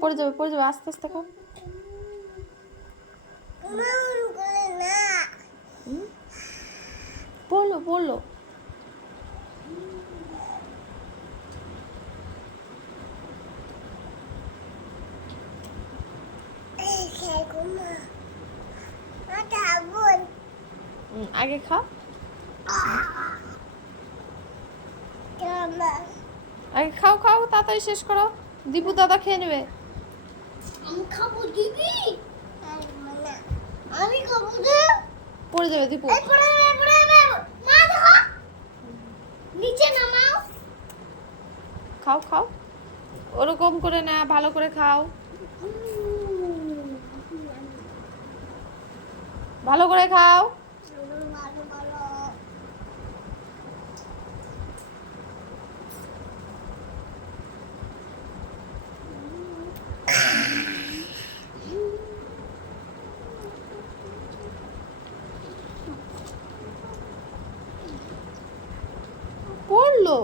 পড়ে যাবে, আস্তে আস্তে খাও। পড়লো। আগে খাও, খাও তাড়াতাড়ি শেষ করো, দীপু দাদা খেয়ে নেবে। আমি খাবো দিবি, আমি খাবো। পড়ে যাবে দীপু। মা দেখো, নিচে নামাও। খাও ওরকম করে না, ভালো করে খাও, ভালো করে খাও। পড়লো।